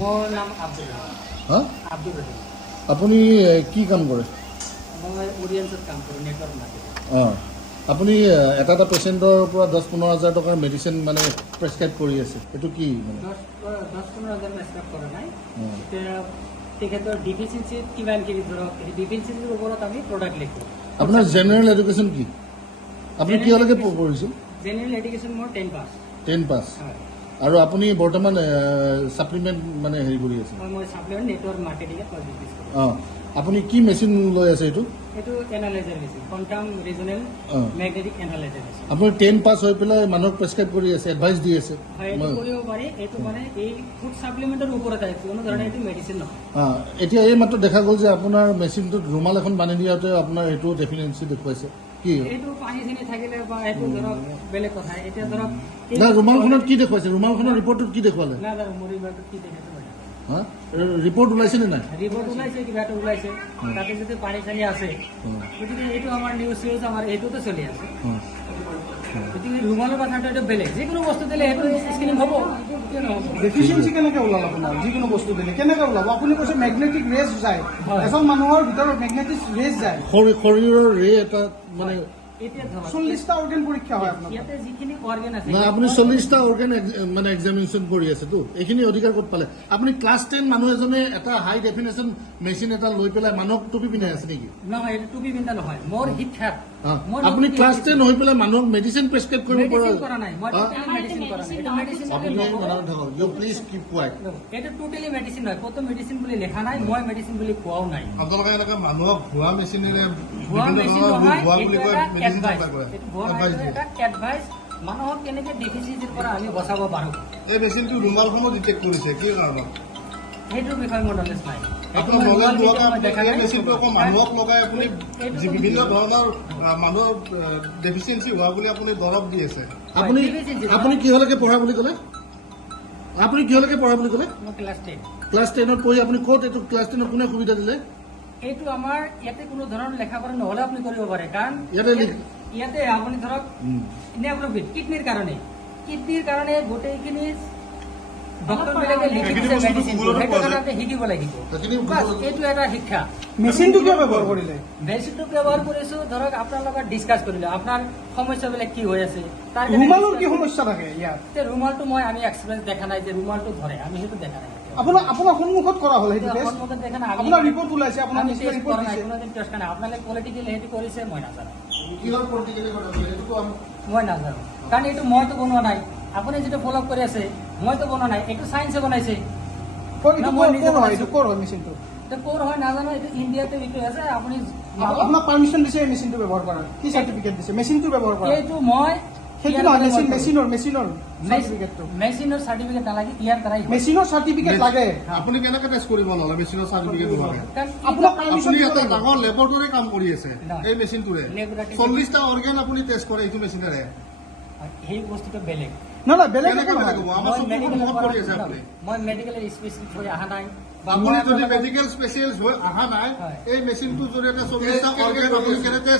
মোৰ নাম আব্দুল ৰহিম। হা আব্দুল ৰহিম। আপুনি কি কাম কৰে? মই অৰিয়েণ্টত কাম কৰোঁ, নেটৱৰ্ক মাৰ্কেটিং। অঁ আপুনি এটা পেচেণ্টৰ পৰা 10-15 হাজাৰ টকাৰ মেডিচিন মানে প্ৰেছক্ৰাইব কৰি আছে, এইটো কি মানে? 10-15 হাজাৰ প্ৰেছক্ৰাইব কৰা নাই। অঁ এতিয়া তেখেতৰ ডিফিচিয়েঞ্চিত কিমানখিনি ধৰক ডিফিচিয়েঞ্চিৰ ওপৰত আমি প্ৰডাক্ট লিখোঁ। আপোনাৰ জেনেৰেল এডুকেশ্যন কি? আপুনি কিহলৈকে পঢ়িছিল? জেনেৰেল এডুকেশ্যন মোৰ 10 পাছ। 10 পাছ। হয়। আৰু আপুনি বৰ্তমান ছাপ্লিমেণ্ট মানে হেৰি কৰি আছে? মই ছাপ্লিমেণ্ট নেটৱৰ্ক মাৰ্কেটিঙত মই বিজনেছ কৰোঁ। অঁ আপুনি কি মেচিন লৈ আছে এইটো? এইটো analyser machine, quantum regional magnetic analyser machine. আপুনি 10 পাছ হৈ পেলাই মানুহক প্ৰেছক্ৰাইব কৰি আছে, এডভাইচ দি আছে? হয়, এইটো কৰিব পাৰি। এইটো মানে এই ফুড ছাপ্লিমেণ্টৰ ওপৰত আছে, কোনো ধৰণে এইটো মেডিচিন নহয়। অঁ এতিয়া এই মাত্ৰ দেখা গ'ল যে আপোনাৰ মেচিনটোত ৰুমাল এখন বান্ধি দিয়াতে আপোনাৰ এইটো ডেফিচিয়েঞ্চি দেখুৱাইছে, কি? এইটো পানী চানী থাকিলে বা এইটো ধৰক বেলেগ কথা। এতিয়া ধৰক নাই, ৰুমালখনত কি দেখুৱাইছে? ৰুমালখনৰ ৰিপৰ্টটোত কি দেখুৱালে? নাজানো মোৰ ৰিপৰ্টত কি দেখাইছে। হা ৰিপৰ্ট ওলাইছে নে নাই? ৰিপৰ্ট ওলাইছে, কিবা এটা ওলাইছে, তাতে যদি পানী চানী আছে, গতিকে এইটো আমাৰ নিউজ আমাৰ এইটোতো চলি আছে। গতিকে ৰুমালৰ কথাটো এইটো বেলেগ, যিকোনো বস্তু দিলে সেইটো স্ক্ৰিনিং হ'ব। ডেফিচিয়েঞ্চি কেনেকৈ ওলাল আপোনাৰ? যিকোনো বস্তু দিলে কেনেকৈ ওলাব? আপুনি কৈছে মেগনেটিক ৰেজ যায়, এজন মানুহৰ ভিতৰত মেগনেটিক ৰেজ যায়। শৰীৰৰ ৰে এটা মানে এতিয়া ধৰক 40টা অৰ্গেন পৰীক্ষা হয় আপোনাৰ। ইয়াতে যিখিনি অৰ্গেন আছে, মানে আপুনি 40টা অৰ্গেন মানে এক্সামিনেশ্যন কৰি আছেতো, এইখিনি অধিকাৰ ক'ত পালে? আপুনি ক্লাছ 10 মানুহ এজনে এটা হাই ডেফিনেশ্যন মেচিন এটা লৈ পেলাই মানুহক টুপি পিন্ধাই আছে নেকি? নহয়, এইটো টুপি পিন্ধা নহয়, মোৰ শিক্ষাত আপুনি ক্লাছ 10 হৈ পেলাই মানুহক মেডিচিন প্ৰেছক্ৰাইব কৰিব কৰা নাই। মই মেডিচিন কৰা নাই, এইটো মেডিচিন প্লিজ কিপ কোৱাইট। এইটো টোটেলি মেডিচিন নহয়, ক'তো মেডিচিন বুলি লেখা নাই, মই মেডিচিন বুলি কোৱাও নাই। আপোনালোকে এনেকৈ মানুহক ভুৱা মেচিনেৰে ভুৱা মেচিন নহয়, এইটো এটা এডভাইচ। এইটো ভুৱা নহয়, এটা এডভাইচ মানুহক কেনেকে ডেফিচিয়েঞ্চিৰ পৰা আমি বচাব পাৰোঁ। এই মেচিনটো ৰুমালখনো ডিটেক্ট কৰিছে, কি কাৰণত? সেইটো বিষয়ে মোৰ নলেজ নাই। আপোনাৰ নলেজ নোহোৱাকৈ এই মেচিনটো আকৌ মানুহক লগাই আপুনি বিভিন্ন ধৰণৰ মানুহৰ ডেফিচিয়েঞ্চি হোৱা বুলি আপুনি দৰৱ দি আছে। আপুনি কিহলৈকে পঢ়া বুলি ক'লে? আপুনি কিহলৈকে পঢ়া বুলি ক'লে? মই ক্লাছ 10। ক্লাছ 10ত পঢ়ি আপুনি ক'ত এইটো ক্লাছ 10ত কোনে সুবিধা দিলে? এইটো আমাৰ ইয়াতে কোনো ধৰণৰ লেখা পঢ়া নহ'লে আপুনি কৰিব পাৰে, কাৰণ ইয়াতে আপুনি ধৰক নেফ্ৰ'পিড কিডনীৰ কাৰণে গোটেইখিনি ডক্টৰবিলাকে লিখি দিছে মেডিচিন, সেইটো কাৰণে শিকিব লাগিব। এইটো এটা শিক্ষা। মেচিনটো কিয় ব্যৱহাৰ কৰিলে? মেচিনটো ব্যৱহাৰ কৰিছোঁ ধৰক আপোনাৰ লগত ডিছকাছ কৰিলোঁ, আপোনাৰ সমস্যাবিলাক কি হৈ আছে। ৰুমালৰ কি সমস্যা থাকে ইয়াত? ৰুমালটো আমি এক্সপিৰিয়েঞ্চ দেখা নাই যে ৰুমালটো ধৰে, আমি সেইটো দেখা নাই। আপোনাৰ সন্মুখত কৰা হ'ল সেইটো টেষ্ট? সন্মুখত দেখা নাই, আপোনাৰ ৰিপৰ্ট ওলাইছে, আপোনাৰ নিশ্চয় ৰিপৰ্ট দিছে। কোনোদিন টেষ্ট কৰা নাই। আপোনালোকে পলিটিকেলি সেইটো কৰিছে, মই নাজানো। কিহৰ পলিটিকেলি কথা ক'লে এইটো মই নাজানো, কাৰণ এইটো মইতো বনোৱা নাই। আপুনি যিটো ফ'ল' আপ কৰি আছে, মইতো বনোৱা নাই, এইটো চায়েন্সে বনাইছে। ক'ৰ হয় মেচিনটো? ক'ৰ হয় নাজানো, এইটো ইণ্ডিয়াতে এইটো আছে। আপুনি আপোনাক পাৰ্মিশ্যন দিছে এই মেচিনটো ব্যৱহাৰ কৰাৰ? কি চাৰ্টিফিকেট দিছে মেচিনটো ব্যৱহাৰ কৰাৰ? এইটো মই সেইটো নহয়, মেচিনৰ চাৰ্টিফিকেটটো। মেচিনৰ চাৰ্টিফিকেট নালাগে, ইয়াৰ দ্বাৰাই মেচিনৰ চাৰ্টিফিকেট লাগে। আপুনি কেনেকৈ টেষ্ট কৰিব নহ'লে মেচিনৰ চাৰ্টিফিকেট লাগে? আপোনাক পাৰ্মিশ্যন আপুনি এটা ডাঙৰ লেবৰ দৰে কাম কৰি আছে এই মেচিনটোৰে। 40টা অৰ্গেন আপুনি টেষ্ট কৰে এইটো মেচিনেৰে। সেই বস্তুটো বেলেগ। নহয়, বেলেগ একো নহয়। মই মেডিকেলৰ স্পেচিয়েলিষ্ট হৈ অহা নাই। আপুনি যদি মেডিকেল স্পেচিয়েলিষ্ট হৈ অহা নাই, এই মেচিনটোৰ জৰিয়তে 40টা অৰ্গেন আপুনি কেনেকৈ